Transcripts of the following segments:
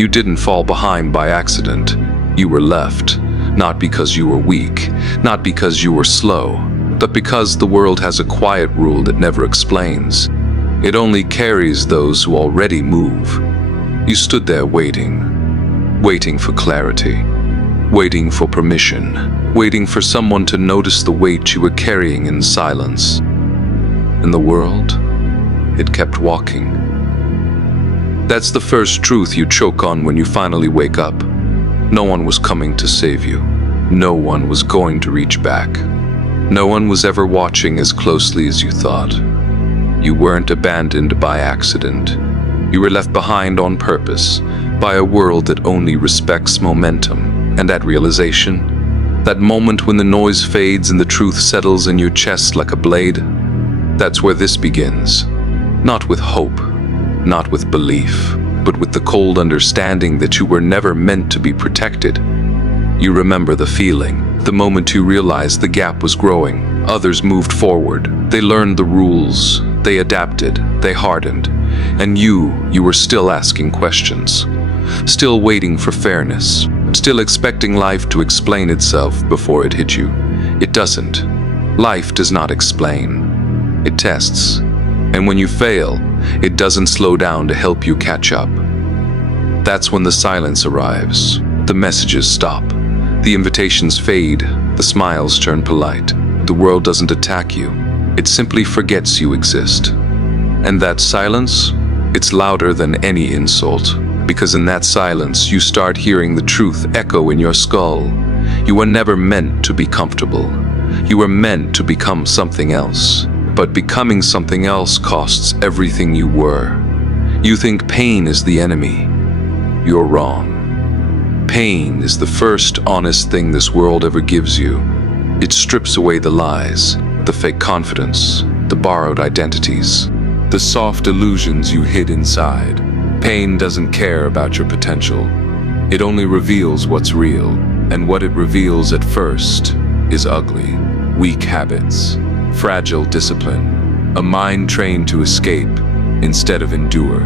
You didn't fall behind by accident. You were left, not because you were weak, not because you were slow, but because the world has a quiet rule that never explains. It only carries those who already move. You stood there waiting for clarity, waiting for permission, waiting for someone to notice the weight you were carrying in silence. And the world, it kept walking. That's the first truth you choke on when you finally wake up. No one was coming to save you. No one was going to reach back. No one was ever watching as closely as you thought. You weren't abandoned by accident. You were left behind on purpose, by a world that only respects momentum. And that realization, that moment when the noise fades and the truth settles in your chest like a blade, that's where this begins. Not with hope, not with belief, but with the cold understanding that you were never meant to be protected. You remember the feeling, the moment you realized the gap was growing. Others moved forward. They learned the rules. They adapted. They hardened. And you were still asking questions. Still waiting for fairness. Still expecting life to explain itself before it hit you. It doesn't. Life does not explain. It tests. And when you fail, it doesn't slow down to help you catch up. That's when the silence arrives. The messages stop. The invitations fade. The smiles turn polite. The world doesn't attack you. It simply forgets you exist. And that silence, it's louder than any insult. Because in that silence, you start hearing the truth echo in your skull. You were never meant to be comfortable. You were meant to become something else. But becoming something else costs everything you were. You think pain is the enemy. You're wrong. Pain is the first honest thing this world ever gives you. It strips away the lies, the fake confidence, the borrowed identities, the soft illusions you hid inside. Pain doesn't care about your potential. It only reveals what's real, and what it reveals at first is ugly. Weak habits, fragile discipline, a mind trained to escape instead of endure,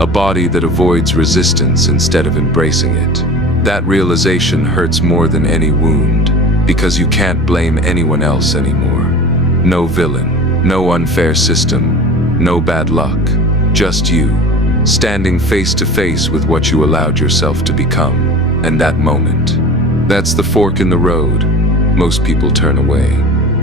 a body that avoids resistance instead of embracing it. That realization hurts more than any wound, because you can't blame anyone else anymore. No villain, no unfair system, no bad luck, just you, standing face to face with what you allowed yourself to become. And that moment, that's the fork in the road. Most people turn away.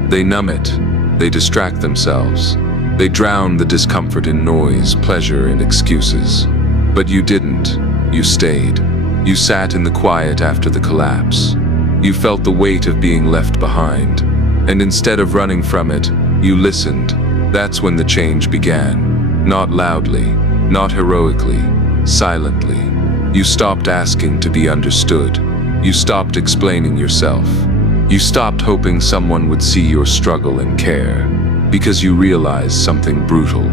They numb it. They distract themselves. They drown the discomfort in noise, pleasure, and excuses. But you didn't. You stayed. You sat in the quiet after the collapse. You felt the weight of being left behind. And instead of running from it, you listened. That's when the change began. Not loudly, not heroically, silently. You stopped asking to be understood. You stopped explaining yourself. You stopped hoping someone would see your struggle and care, because you realized something brutal.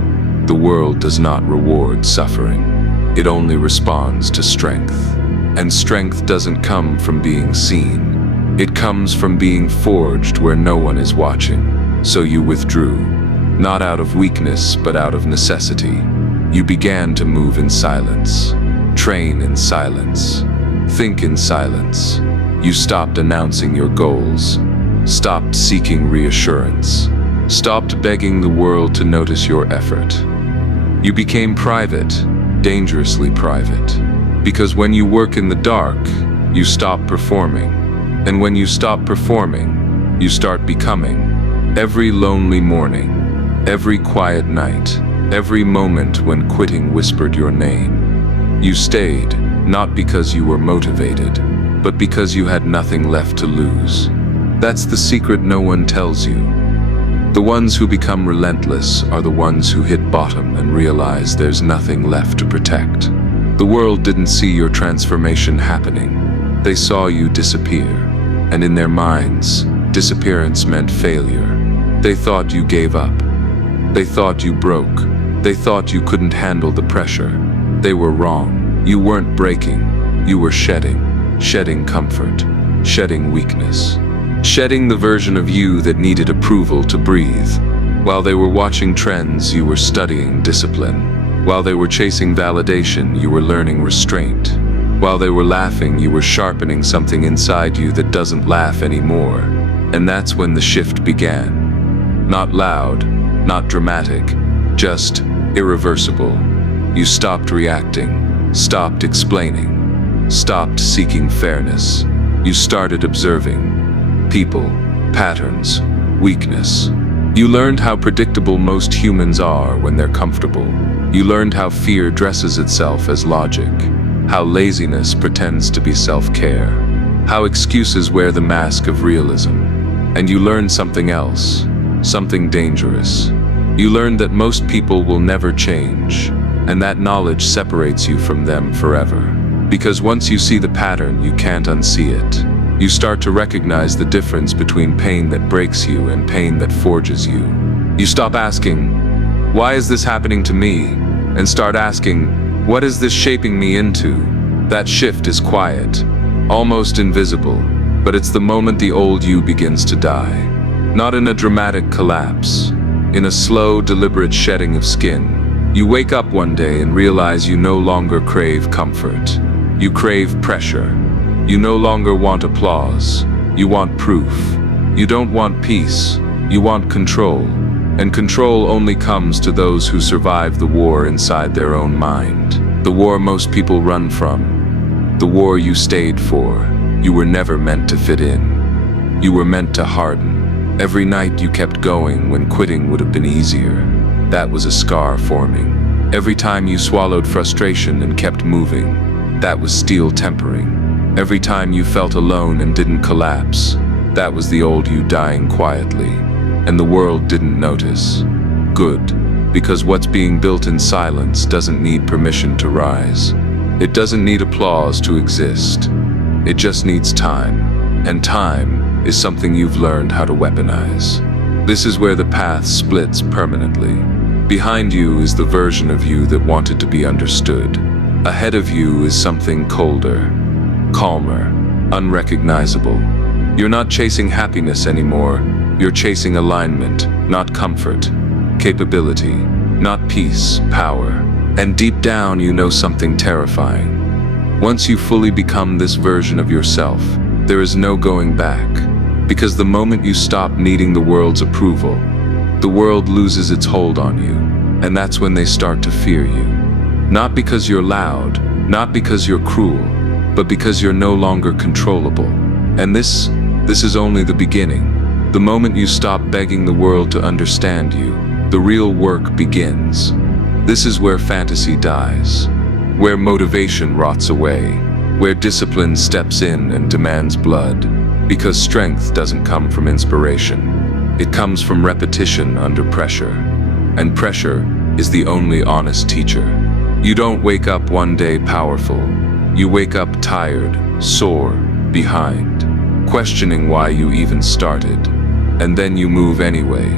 The world does not reward suffering. It only responds to strength. And strength doesn't come from being seen. It comes from being forged where no one is watching. So you withdrew, not out of weakness, but out of necessity. You began to move in silence, train in silence, think in silence. You stopped announcing your goals, stopped seeking reassurance, stopped begging the world to notice your effort. You became private, dangerously private, because when you work in the dark, you stop performing. And when you stop performing, you start becoming. Every lonely morning, every quiet night, every moment when quitting whispered your name. You stayed, not because you were motivated, but because you had nothing left to lose. That's the secret no one tells you. The ones who become relentless are the ones who hit bottom and realize there's nothing left to protect. The world didn't see your transformation happening. They saw you disappear, and in their minds, disappearance meant failure. They thought you gave up. They thought you broke. They thought you couldn't handle the pressure. They were wrong. You weren't breaking. You were shedding. Shedding comfort, shedding weakness, shedding the version of you that needed approval to breathe. While they were watching trends, you were studying discipline. While they were chasing validation, you were learning restraint. While they were laughing, you were sharpening something inside you that doesn't laugh anymore. And that's when the shift began. Not loud, not dramatic, just irreversible. You stopped reacting, stopped explaining, stopped seeking fairness. You started observing people, patterns, weakness. You learned how predictable most humans are when they're comfortable. You learned how fear dresses itself as logic, how laziness pretends to be self-care, how excuses wear the mask of realism. And you learned something else, something dangerous. You learned that most people will never change, and that knowledge separates you from them forever. Because once you see the pattern, you can't unsee it. You start to recognize the difference between pain that breaks you and pain that forges you. You stop asking, "Why is this happening to me?" and start asking, "What is this shaping me into?" That shift is quiet, almost invisible, but it's the moment the old you begins to die. Not in a dramatic collapse, in a slow, deliberate shedding of skin. You wake up one day and realize you no longer crave comfort. You crave pressure. You no longer want applause. You want proof. You don't want peace. You want control. And control only comes to those who survive the war inside their own mind. The war most people run from. The war you stayed for. You were never meant to fit in. You were meant to harden. Every night you kept going when quitting would have been easier. That was a scar forming. Every time you swallowed frustration and kept moving, that was steel tempering. Every time you felt alone and didn't collapse, that was the old you dying quietly. And the world didn't notice. Good, because what's being built in silence doesn't need permission to rise. It doesn't need applause to exist. It just needs time. And time is something you've learned how to weaponize. This is where the path splits permanently. Behind you is the version of you that wanted to be understood. Ahead of you is something colder, calmer, unrecognizable. You're not chasing happiness anymore. You're chasing alignment, not comfort. Capability, not peace, power. And deep down you know something terrifying. Once you fully become this version of yourself, there is no going back. Because the moment you stop needing the world's approval, the world loses its hold on you. And that's when they start to fear you. Not because you're loud, not because you're cruel, but because you're no longer controllable. And this is only the beginning. The moment you stop begging the world to understand you, the real work begins. This is where fantasy dies, where motivation rots away, where discipline steps in and demands blood. Because strength doesn't come from inspiration. It comes from repetition under pressure. And pressure is the only honest teacher. You don't wake up one day powerful. You wake up tired, sore, behind, questioning why you even started. And then you move anyway.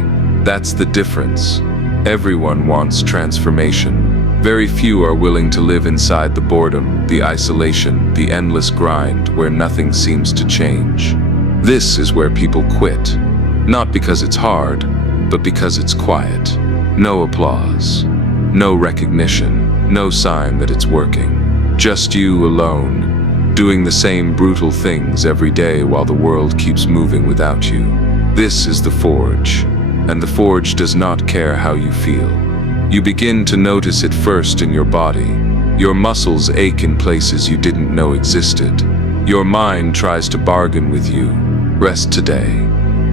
That's the difference. Everyone wants transformation. Very few are willing to live inside the boredom, the isolation, the endless grind where nothing seems to change. This is where people quit. Not because it's hard, but because it's quiet. No applause, no recognition, no sign that it's working. Just you alone, doing the same brutal things every day while the world keeps moving without you. This is the forge, and the forge does not care how you feel. You begin to notice it first in your body. Your muscles ache in places you didn't know existed. Your mind tries to bargain with you. Rest today.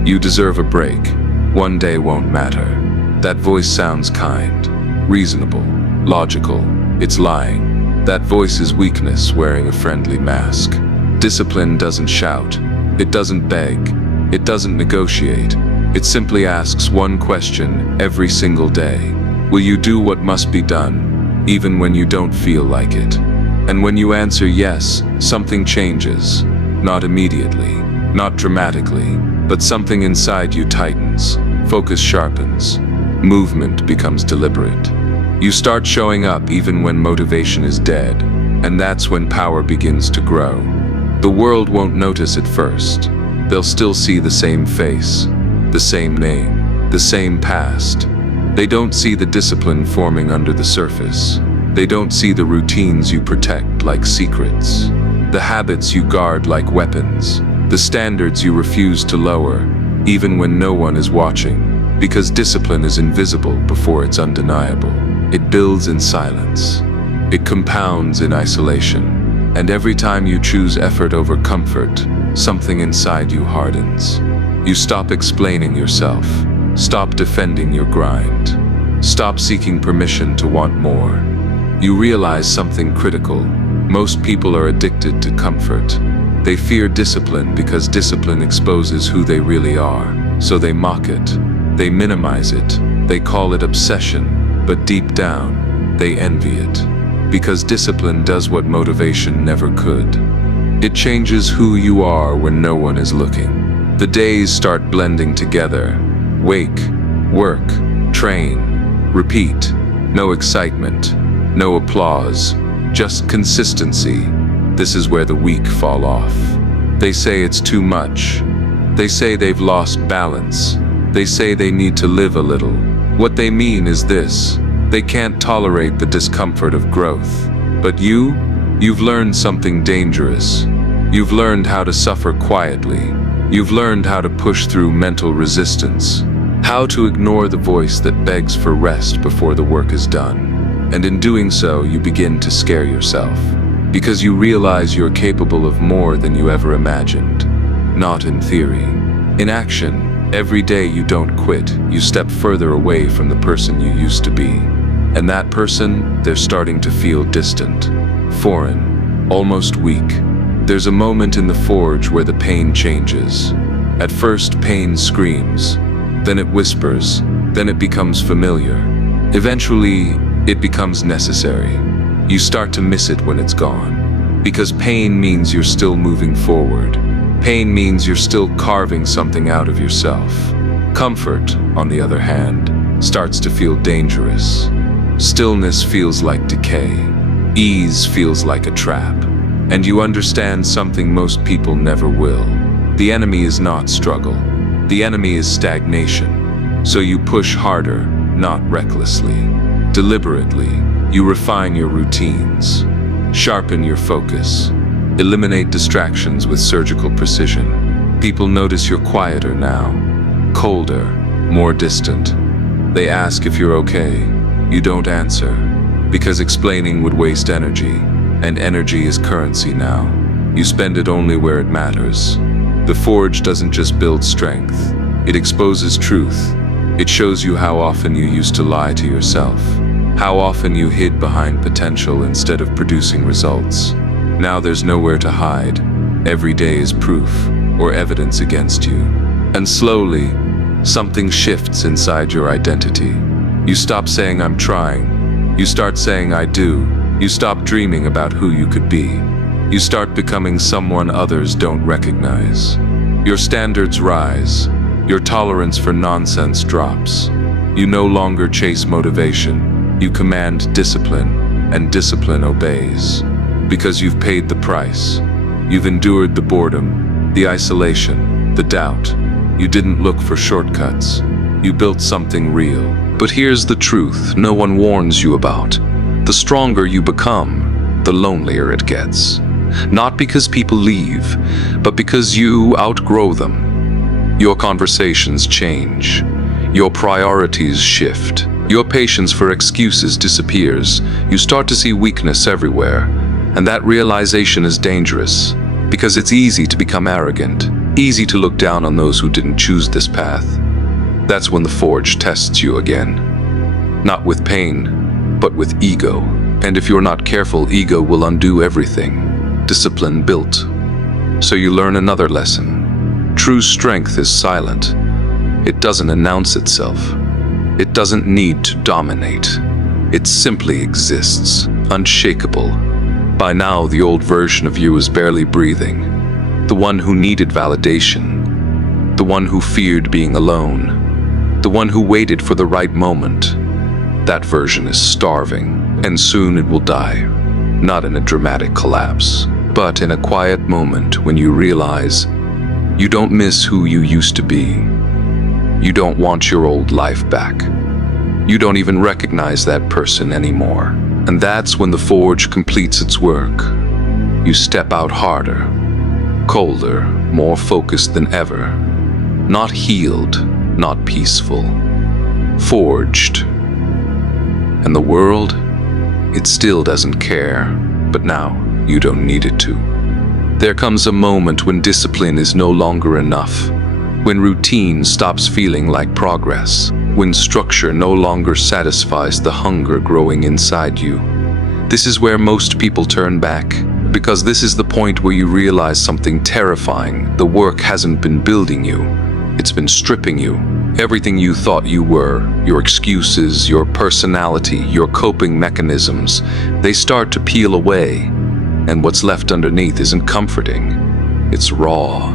You deserve a break. One day won't matter. That voice sounds kind, reasonable, logical. It's lying. That voice is weakness wearing a friendly mask. Discipline doesn't shout. It doesn't beg. It doesn't negotiate. It simply asks one question every single day. Will you do what must be done, even when you don't feel like it? And when you answer yes, something changes. Not immediately, not dramatically, but something inside you tightens. Focus sharpens. Movement becomes deliberate. You start showing up even when motivation is dead, and that's when power begins to grow. The world won't notice at first. They'll still see the same face, the same name, the same past. They don't see the discipline forming under the surface. They don't see the routines you protect like secrets, the habits you guard like weapons, the standards you refuse to lower, even when no one is watching, because discipline is invisible before it's undeniable. It builds in silence. It compounds in isolation. And every time you choose effort over comfort, something inside you hardens. You stop explaining yourself. Stop defending your grind. Stop seeking permission to want more. You realize something critical. Most people are addicted to comfort. They fear discipline because discipline exposes who they really are. So they mock it. They minimize it. They call it obsession. But deep down, they envy it. Because discipline does what motivation never could. It changes who you are when no one is looking. The days start blending together. Wake, work, train, repeat. No excitement, no applause, just consistency. This is where the weak fall off. They say it's too much. They say they've lost balance. They say they need to live a little. What they mean is this: they can't tolerate the discomfort of growth. But you've learned something dangerous. You've learned how to suffer quietly. You've learned how to push through mental resistance. How to ignore the voice that begs for rest before the work is done. And in doing so, you begin to scare yourself. Because you realize you're capable of more than you ever imagined. Not in theory. In action, every day you don't quit, you step further away from the person you used to be. And that person, they're starting to feel distant, foreign, almost weak. There's a moment in the forge where the pain changes. At first, pain screams. Then it whispers. Then it becomes familiar. Eventually, it becomes necessary. You start to miss it when it's gone. Because pain means you're still moving forward. Pain means you're still carving something out of yourself. Comfort, on the other hand, starts to feel dangerous. Stillness feels like decay. Ease feels like a trap. And you understand something most people never will. The enemy is not struggle. The enemy is stagnation. So you push harder, not recklessly. Deliberately, you refine your routines. Sharpen your focus. Eliminate distractions with surgical precision. People notice you're quieter now. Colder, more distant. They ask if you're okay. You don't answer. Because explaining would waste energy. And energy is currency now. You spend it only where it matters. The forge doesn't just build strength. It exposes truth. It shows you how often you used to lie to yourself. How often you hid behind potential instead of producing results. Now there's nowhere to hide. Every day is proof or evidence against you. And slowly, something shifts inside your identity. You stop saying I'm trying. You start saying I do. You stop dreaming about who you could be. You start becoming someone others don't recognize. Your standards rise. Your tolerance for nonsense drops. You no longer chase motivation. You command discipline, and discipline obeys. Because you've paid the price. You've endured the boredom, the isolation, the doubt. You didn't look for shortcuts. You built something real. But here's the truth no one warns you about. The stronger you become, the lonelier it gets. Not because people leave, but because you outgrow them. Your conversations change. Your priorities shift. Your patience for excuses disappears. You start to see weakness everywhere. And that realization is dangerous, because it's easy to become arrogant, easy to look down on those who didn't choose this path. That's when the forge tests you again. Not with pain, but with ego. And if you're not careful, ego will undo everything. Discipline built. So you learn another lesson. True strength is silent. It doesn't announce itself. It doesn't need to dominate. It simply exists, unshakable. By now, the old version of you is barely breathing. The one who needed validation. The one who feared being alone. The one who waited for the right moment. That version is starving, and soon it will die. Not in a dramatic collapse, but in a quiet moment when you realize you don't miss who you used to be. You don't want your old life back. You don't even recognize that person anymore. And that's when the forge completes its work. You step out harder, colder, more focused than ever. Not healed, not peaceful. Forged. And the world, it still doesn't care, but now you don't need it to. There comes a moment when discipline is no longer enough, when routine stops feeling like progress, when structure no longer satisfies the hunger growing inside you. This is where most people turn back, because this is the point where you realize something terrifying. The work hasn't been building you, it's been stripping you. Everything you thought you were, your excuses, your personality, your coping mechanisms, they start to peel away, and what's left underneath isn't comforting. It's raw,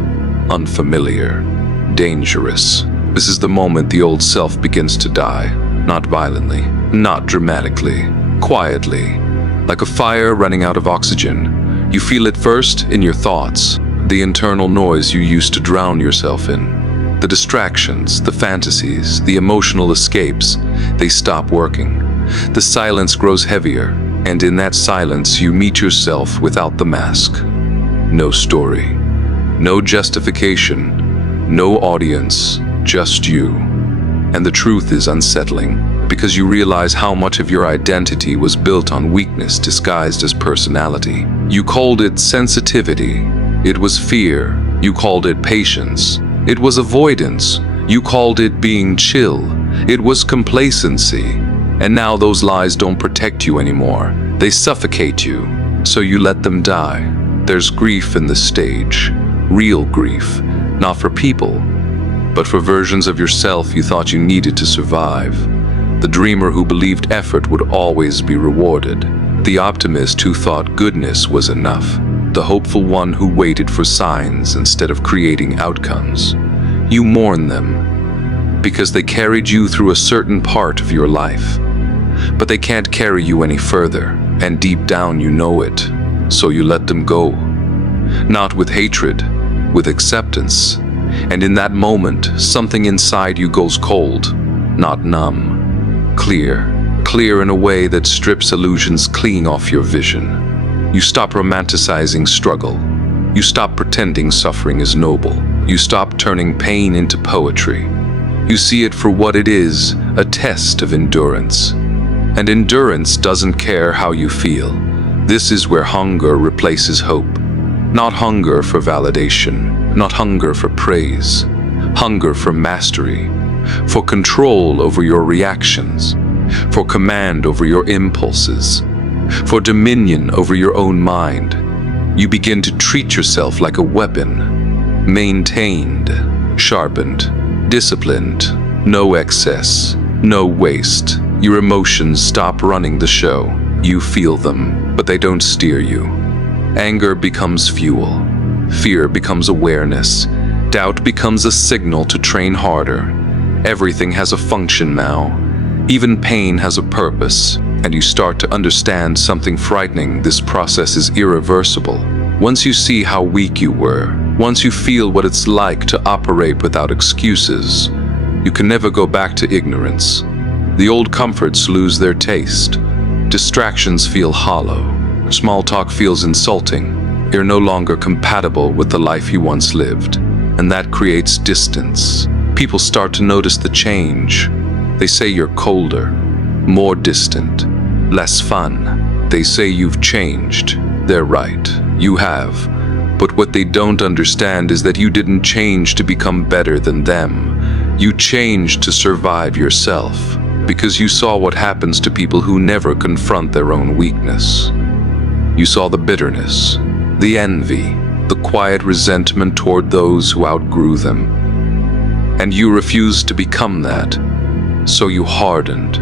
unfamiliar, dangerous. This is the moment the old self begins to die, not violently, not dramatically, quietly, like a fire running out of oxygen. You feel it first in your thoughts, the internal noise you used to drown yourself in. The distractions, the fantasies, the emotional escapes, they stop working. The silence grows heavier, and in that silence you meet yourself without the mask. No story, no justification, no audience, just you. And the truth is unsettling, because you realize how much of your identity was built on weakness disguised as personality. You called it sensitivity, it was fear. You called it patience, it was avoidance. You called it being chill, it was complacency. And now those lies don't protect you anymore, they suffocate you. So you let them die. There's grief in the stage, real grief, not for people, but for versions of yourself you thought you needed to survive. The dreamer who believed effort would always be rewarded. The optimist who thought goodness was enough. The hopeful one who waited for signs instead of creating outcomes. You mourn them because they carried you through a certain part of your life. But they can't carry you any further, and deep down you know it, so you let them go. Not with hatred, with acceptance. And in that moment, something inside you goes cold, not numb. Clear in a way that strips illusions clean off your vision. You stop romanticizing struggle. You stop pretending suffering is noble. You stop turning pain into poetry. You see it for what it is, a test of endurance. And endurance doesn't care how you feel. This is where hunger replaces hope. Not hunger for validation, not hunger for praise. Hunger for mastery, for control over your reactions, for command over your impulses, for dominion over your own mind. You begin to treat yourself like a weapon, maintained, sharpened, disciplined, no excess, no waste. Your emotions stop running the show. You feel them, but they don't steer you. Anger becomes fuel. Fear becomes awareness. Doubt becomes a signal to train harder. Everything has a function now. Even pain has a purpose. And you start to understand something frightening. This process is irreversible. Once you see how weak you were, once you feel what it's like to operate without excuses, you can never go back to ignorance. The old comforts lose their taste. Distractions feel hollow. Small talk feels insulting. You're no longer compatible with the life you once lived. And that creates distance. People start to notice the change. They say you're colder, more distant, less fun. They say you've changed. They're right, you have. But what they don't understand is that you didn't change to become better than them. You changed to survive yourself, because you saw what happens to people who never confront their own weakness. You saw the bitterness, the envy, the quiet resentment toward those who outgrew them. And you refused to become that, so you hardened.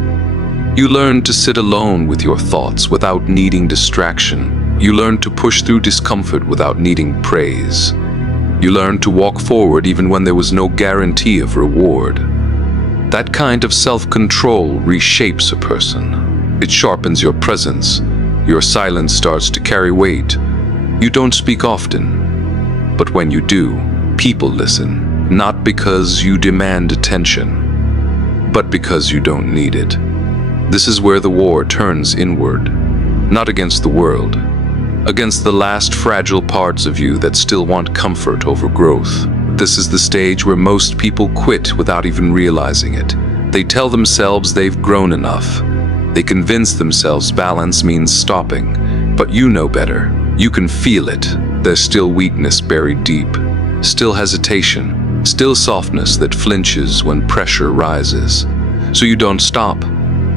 You learned to sit alone with your thoughts without needing distraction. You learned to push through discomfort without needing praise. You learned to walk forward even when there was no guarantee of reward. That kind of self-control reshapes a person. It sharpens your presence. Your silence starts to carry weight. You don't speak often, but when you do, people listen, not because you demand attention, but because you don't need it. This is where the war turns inward. not against the world, against the last fragile parts of you that still want comfort over growth. This is the stage where most people quit without even realizing it. They tell themselves they've grown enough. They convince themselves balance means stopping, but you know better. You can feel it. There's still weakness buried deep, still hesitation, still softness that flinches when pressure rises. So you don't stop,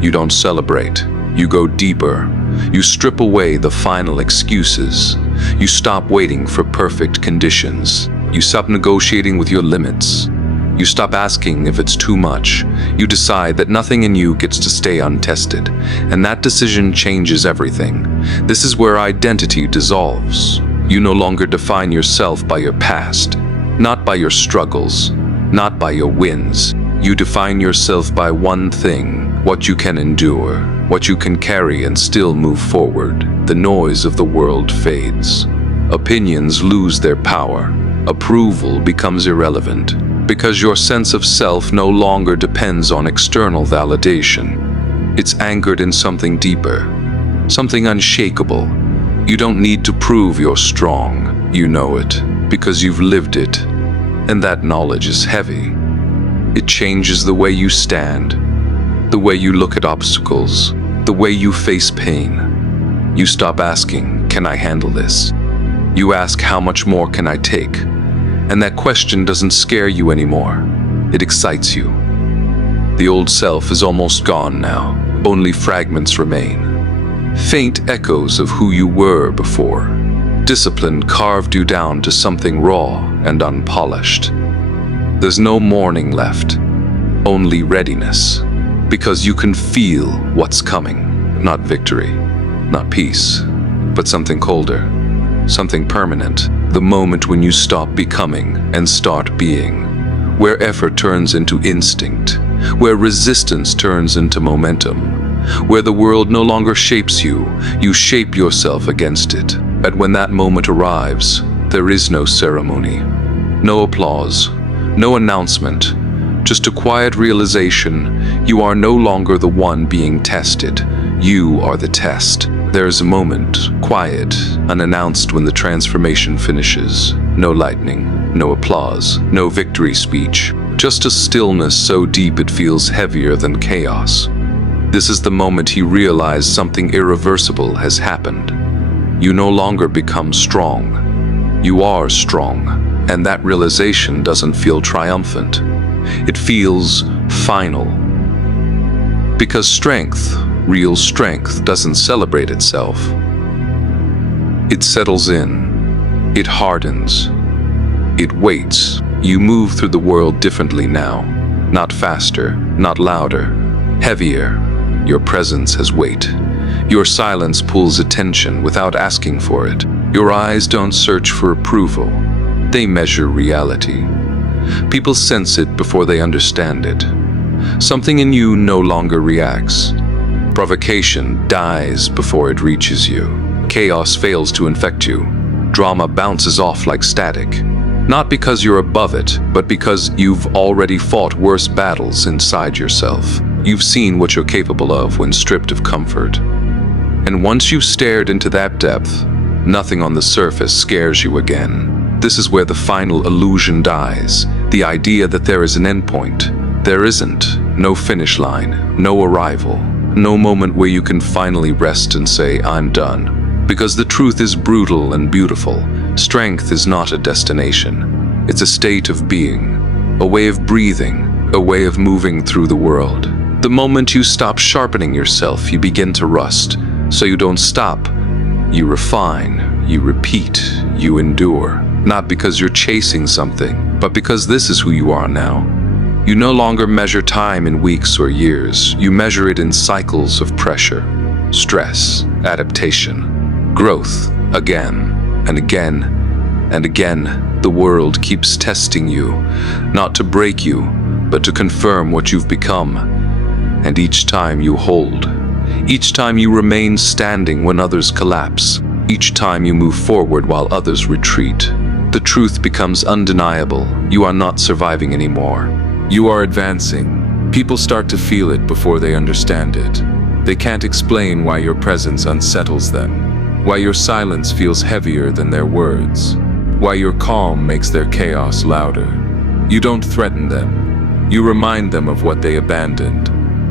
you don't celebrate, you go deeper. You strip away the final excuses. You stop waiting for perfect conditions. You stop negotiating with your limits. You stop asking if it's too much. You decide that nothing in you gets to stay untested, and that decision changes everything. This is where identity dissolves. You no longer define yourself by your past, not by your struggles, not by your wins. You define yourself by one thing: what you can endure, what you can carry and still move forward. The noise of the world fades. Opinions lose their power. Approval becomes irrelevant, because your sense of self no longer depends on external validation. It's anchored in something deeper, something unshakable. You don't need to prove you're strong. You know it, because you've lived it. And that knowledge is heavy. It changes the way you stand, the way you look at obstacles, the way you face pain. You stop asking, "Can I handle this?" You ask, "How much more can I take?" And that question doesn't scare you anymore. It excites you. The old self is almost gone now. Only fragments remain. Faint echoes of who you were before. Discipline carved you down to something raw and unpolished. There's no mourning left, only readiness. Because you can feel what's coming. Not victory, not peace, but something colder, something permanent. The moment when you stop becoming and start being. Where effort turns into instinct. Where resistance turns into momentum. Where the world no longer shapes you, you shape yourself against it. And when that moment arrives, there is no ceremony, no applause, no announcement, just a quiet realization you are no longer the one being tested. You are the test. There's a moment, quiet, unannounced, when the transformation finishes. No lightning, no applause, no victory speech. Just a stillness so deep it feels heavier than chaos. This is the moment you realize something irreversible has happened. You no longer become strong. You are strong. And that realization doesn't feel triumphant. It feels final. Because strength, real strength, doesn't celebrate itself. It settles in. It hardens. It waits. You move through the world differently now. Not faster, not louder, heavier. Your presence has weight. Your silence pulls attention without asking for it. Your eyes don't search for approval. They measure reality. People sense it before they understand it. Something in you no longer reacts. Provocation dies before it reaches you. Chaos fails to infect you. Drama bounces off like static. Not because you're above it, but because you've already fought worse battles inside yourself. You've seen what you're capable of when stripped of comfort. And once you've stared into that depth, nothing on the surface scares you again. This is where the final illusion dies. The idea that there is an endpoint. There isn't. No finish line. No arrival. No moment where you can finally rest and say, "I'm done." Because the truth is brutal and beautiful. Strength is not a destination. It's a state of being. A way of breathing. A way of moving through the world. The moment you stop sharpening yourself, you begin to rust. So you don't stop. You refine. You repeat. You endure. Not because you're chasing something, but because this is who you are now. You no longer measure time in weeks or years. You measure it in cycles of pressure, stress, adaptation, growth, again and again and again. The world keeps testing you, not to break you, but to confirm what you've become. And each time you hold, each time you remain standing when others collapse, each time you move forward while others retreat, the truth becomes undeniable. You are not surviving anymore. You are advancing. People start to feel it before they understand it. They can't explain why your presence unsettles them, why your silence feels heavier than their words, why your calm makes their chaos louder. You don't threaten them. You remind them of what they abandoned.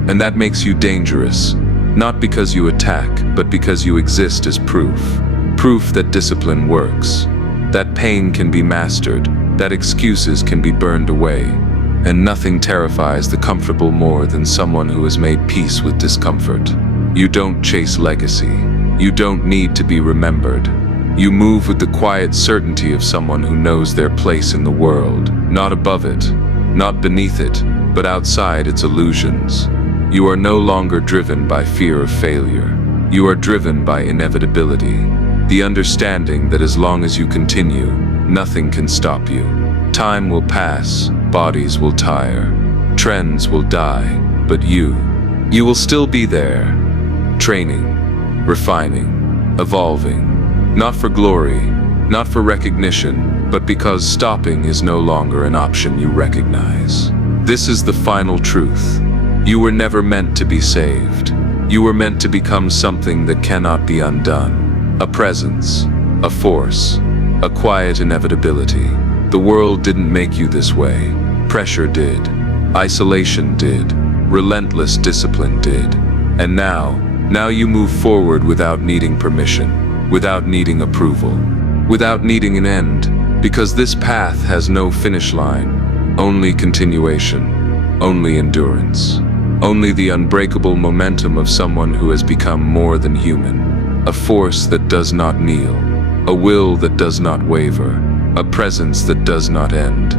And that makes you dangerous, not because you attack, but because you exist as proof. Proof that discipline works, that pain can be mastered, that excuses can be burned away. And nothing terrifies the comfortable more than someone who has made peace with discomfort. You don't chase legacy. You don't need to be remembered. You move with the quiet certainty of someone who knows their place in the world, not above it, not beneath it, but outside its illusions. You are no longer driven by fear of failure. You are driven by inevitability, the understanding that as long as you continue, nothing can stop you. Time will pass, bodies will tire, trends will die, but you will still be there, training, refining, evolving, not for glory, not for recognition, but because stopping is no longer an option you recognize. This is the final truth. You were never meant to be saved. You were meant to become something that cannot be undone. A presence, a force, a quiet inevitability. The world didn't make you this way. Pressure did. Isolation did. Relentless discipline did. And now you move forward without needing permission, without needing approval, without needing an end, because this path has no finish line, only continuation, only endurance. Only the unbreakable momentum of someone who has become more than human. A force that does not kneel. A will that does not waver. A presence that does not end.